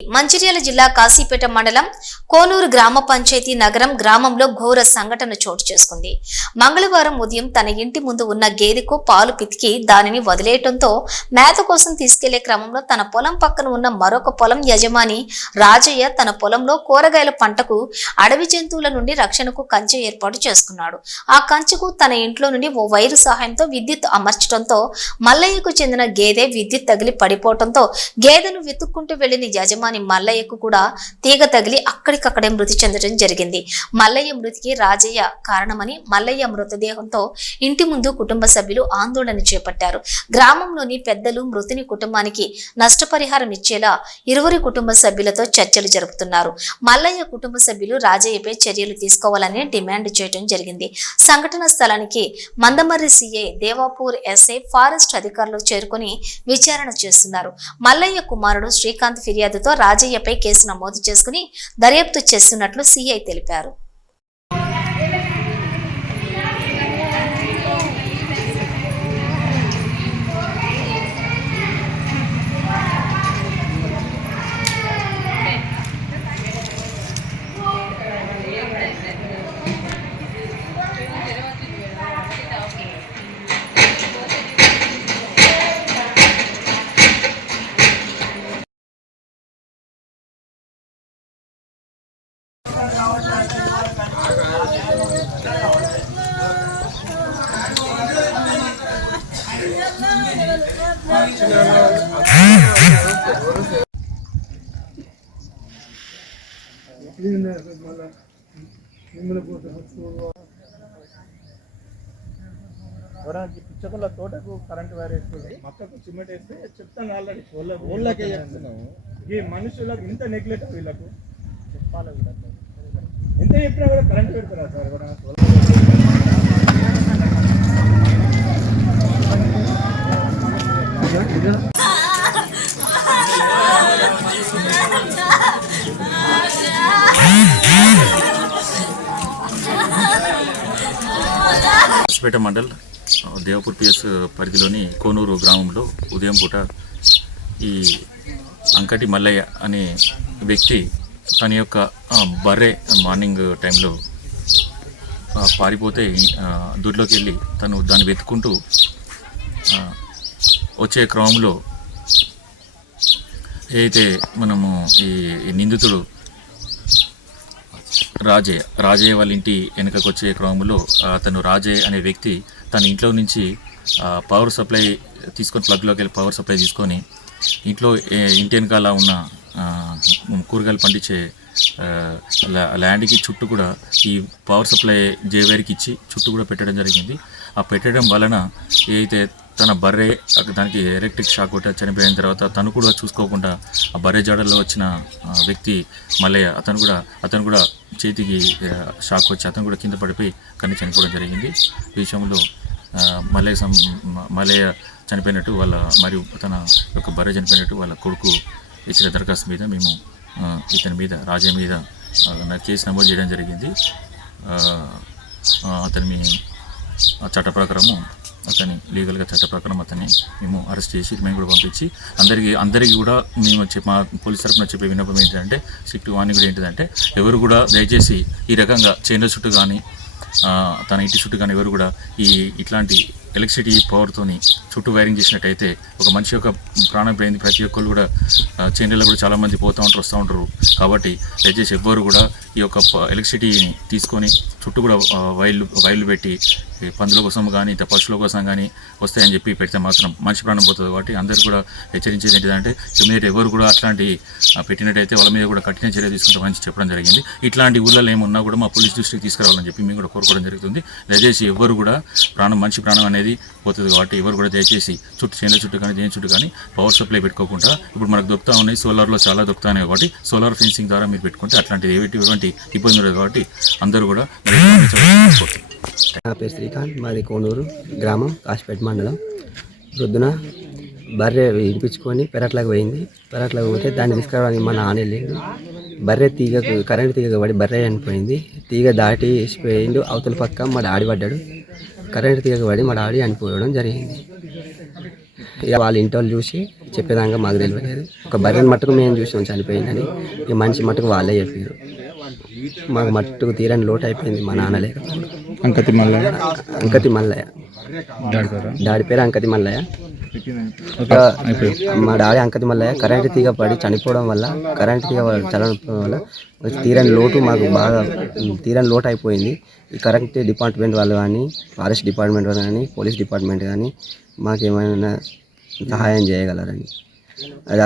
మంచిర్యాల జిల్లా కాశీపేట మండలం కోనూరు గ్రామ పంచాయతీ నగరం గ్రామంలో ఘోర సంఘటన చోటు చేసుకుంది. మంగళవారం ఉదయం తన ఇంటి ముందు ఉన్న గేదెకు పాలు పితికి దానిని వదిలేయటంతో మేత కోసం తీసుకెళ్లే క్రమంలో తన పొలం పక్కన ఉన్న మరొక పొలం యజమాని రాజయ్య తన పొలంలో కూరగాయల పంటకు అడవి జంతువుల నుండి రక్షణకు కంచె ఏర్పాటు చేసుకున్నాడు. ఆ కంచెకు తన ఇంట్లో నుండి ఓ వైరు సహాయంతో విద్యుత్ అమర్చడంతో మల్లయ్యకు చెందిన గేదె విద్యుత్ తగిలి పడిపోవడంతో గేదెను వెతుక్కుంటూ వెళ్లిన యజమాని మల్లయ్యకు కూడా తీగ తగిలి అక్కడికక్కడే మృతి చెందడం జరిగింది. మల్లయ్య మృతికి రాజయ్య కారణమని మల్లయ్య మృతదేహంతో ఇంటి ముందు కుటుంబ సభ్యులు ఆందోళన చేపట్టారు. గ్రామంలోని పెద్దలు మృతుని కుటుంబానికి నష్టపరిహారం ఇచ్చేలా ఇరువురి కుటుంబ సభ్యులతో చర్చలు జరుపుతున్నారు. మల్లయ్య కుటుంబ సభ్యులు రాజయ్యపై చర్యలు తీసుకోవాలని డిమాండ్ చేయడం జరిగింది. సంఘటన స్థలానికి Mandamarri CI, Devapur SI, forest అధికారులు చేరుకుని విచారణ చేస్తున్నారు. మల్లయ్య కుమారుడు శ్రీకాంత్ ఫిర్యాదుతో రాజయ్యపై కేసు నమోదు చేసుకుని దర్యాప్తు చేస్తున్నట్లు సిఐ తెలిపారు. పిచ్చకుల తోటకు కరెంట్ వైర్ వేస్తుంది, మొక్కకు సిమెంట్ వేస్తే చెప్తాను ఆల్రెడీ. ఊళ్ళకే చెప్తున్నాము. ఈ మనుషులకు ఇంత నెగ్లెక్ట్, వీళ్ళకు చెప్పాలి. ఎంత చెప్పినా కూడా కరెంట్ పెడతారా సార్? కాశీపేట మండల్ దేవపూర్ పిఎస్ పరిధిలోని కోనూరు గ్రామంలో ఉదయం పూట ఈ అంకటి మల్లయ్య అనే వ్యక్తి తన యొక్క బర్రె మార్నింగ్ టైంలో పారిపోతే దొడ్లోకి వెళ్ళి తను దాన్ని వెతుక్కుంటూ వచ్చే క్రమంలో ఏదైతే మనము ఈ నిందితుడు రాజయ్య వాళ్ళ ఇంటి వెనుకకు వచ్చే క్రమంలో అతను రాజయ్య అనే వ్యక్తి తన ఇంట్లో నుంచి పవర్ సప్లై తీసుకొని, ప్లగ్లోకి వెళ్ళి పవర్ సప్లై తీసుకొని ఇంట్లో ఇంటి వెనకాల ఉన్న కూరగాయలు పండించే ల్యాండ్కి చుట్టూ కూడా ఈ పవర్ సప్లై జేవేరికి ఇచ్చి చుట్టూ కూడా పెట్టడం జరిగింది. ఆ పెట్టడం వలన ఏదైతే తన బర్రె దానికి ఎలక్ట్రిక్ షాక్ కొట్టి చనిపోయిన తర్వాత తను కూడా చూసుకోకుండా ఆ బర్రె జాడల్లో వచ్చిన వ్యక్తి మల్లయ్య అతను కూడా చేతికి షాక్ వచ్చి అతను కూడా కింద పడిపోయి కన్నీ చనిపోవడం జరిగింది. ఈ విషయంలో మల్లయ్య చనిపోయినట్టు మరియు తన యొక్క బర్రె చనిపోయినట్టు వాళ్ళ కొడుకు ఇచ్చిన దరఖాస్తు మీద మేము ఇతని మీద రాజయ్య మీద కేసు నమోదు చేయడం జరిగింది. అతని చట్ట ప్రకారము లీగల్గా చట్ట ప్రకారం అతన్ని మేము అరెస్ట్ చేసి మేము కూడా పంపించి అందరికీ కూడా మేము మా పోలీస్ తరఫున చెప్పే విన్నపం ఏంటంటే, స్ట్రిక్ట్ వార్నింగ్ కూడా ఏంటిదంటే, ఎవరు కూడా దయచేసి ఈ రకంగా చేనుల చుట్టూ కానీ తన ఇంటి చుట్టూ కానీ ఎవరు కూడా ఇట్లాంటి ఎలక్ట్రిసిటీ పవర్తోని చుట్టూ వైరింగ్ చేసినట్టయితే ఒక మనిషి యొక్క ప్రాణం పోయింది. ప్రతి ఒక్కరు కూడా చేనులలో కూడా చాలామంది పోతూ ఉంటారు, వస్తూ ఉంటారు. కాబట్టి దయచేసి ఎవ్వరు కూడా ఈ యొక్క ఎలక్ట్రిసిటీని తీసుకొని చుట్టూ కూడా వైర్లు పెట్టి పందుల కోసం కానీ పశువుల కోసం కానీ వస్తాయని చెప్పి పెడితే మాత్రం మనిషి ప్రాణం పోతుంది. కాబట్టి అందరూ కూడా హెచ్చరించేది ఏంటిదంటే, ఇమీడియట్ ఎవరు కూడా అట్లాంటి పెట్టినట్టయితే వాళ్ళ మీద కూడా కఠిన చర్య తీసుకుంటామని చెప్పడం జరిగింది. ఇట్లాంటి ఊళ్ళలో ఏమున్నా కూడా మా పోలీస్ దృష్టికి తీసుకురావాలని చెప్పి మేము కూడా కోరుకోవడం జరుగుతుంది. దయచేసి ఎవరు కూడా మనిషి ప్రాణం అనేది పోతుంది. కాబట్టి ఎవరు కూడా దయచేసి చేనుల చుట్టూ కానీ దేని చుట్టూ కానీ పవర్ సప్లై పెట్టుకోకుండా, ఇప్పుడు మనకు దొరుకుతా ఉన్నాయి, సోలార్లో చాలా దొరుకుతాయి కాబట్టి సోలార్ ఫెన్సింగ్ ద్వారా మీరు పెట్టుకుంటే అట్లాంటిది ఎటువంటి ఇబ్బంది ఉండదు. కాబట్టి అందరూ కూడా నా పేరు శ్రీకాంత్, మాది కోనూరు గ్రామం, కాశీపేట మండలం. ప్రొద్దున బర్రె వినిపించుకొని పెరట్లకు పోయింది. పెరట్లకు పోతే దాన్ని తీసుకురావడానికి మా నాన్న వెళ్ళిండు. బర్రె కరెంట్ తీగకు పడి బర్రె చనిపోయింది. తీగ దాటి వేసిపోయిండు. అవతల పక్క మా డాడీ పడ్డాడు. కరెంట్ తీగకు పడి మా డాడీ చనిపోవడం జరిగింది. ఇక వాళ్ళ ఇంటి వాళ్ళు చూసి చెప్పేదాకా మాకు తెలియలేదు. ఒక బర్రెని మట్టుకు మేము చూసాం చనిపోయిందని, ఈ మనిషి మట్టుకు వాళ్ళే చెప్పారు. మాకు మట్టుకు తీరని లోటు అయిపోయింది. మా నాన్న లేక అంకతి మల్లయ్య డాడీ పేరు అంకతి మల్లయ్య. మా డాడీ అంకతి మల్లయ్య కరెంటు తీగ పడి చనిపోవడం వల్ల, కరెంటు తీగ చనిపోవడం వల్ల తీరని లోటు మాకు బాగా తీరని లోటు అయిపోయింది. ఈ కరెంట్ డిపార్ట్మెంట్ వాళ్ళు కానీ, ఫారెస్ట్ డిపార్ట్మెంట్ వాళ్ళు కానీ, పోలీస్ డిపార్ట్మెంట్ కానీ మాకేమైనా సహాయం చేయగలరని. అది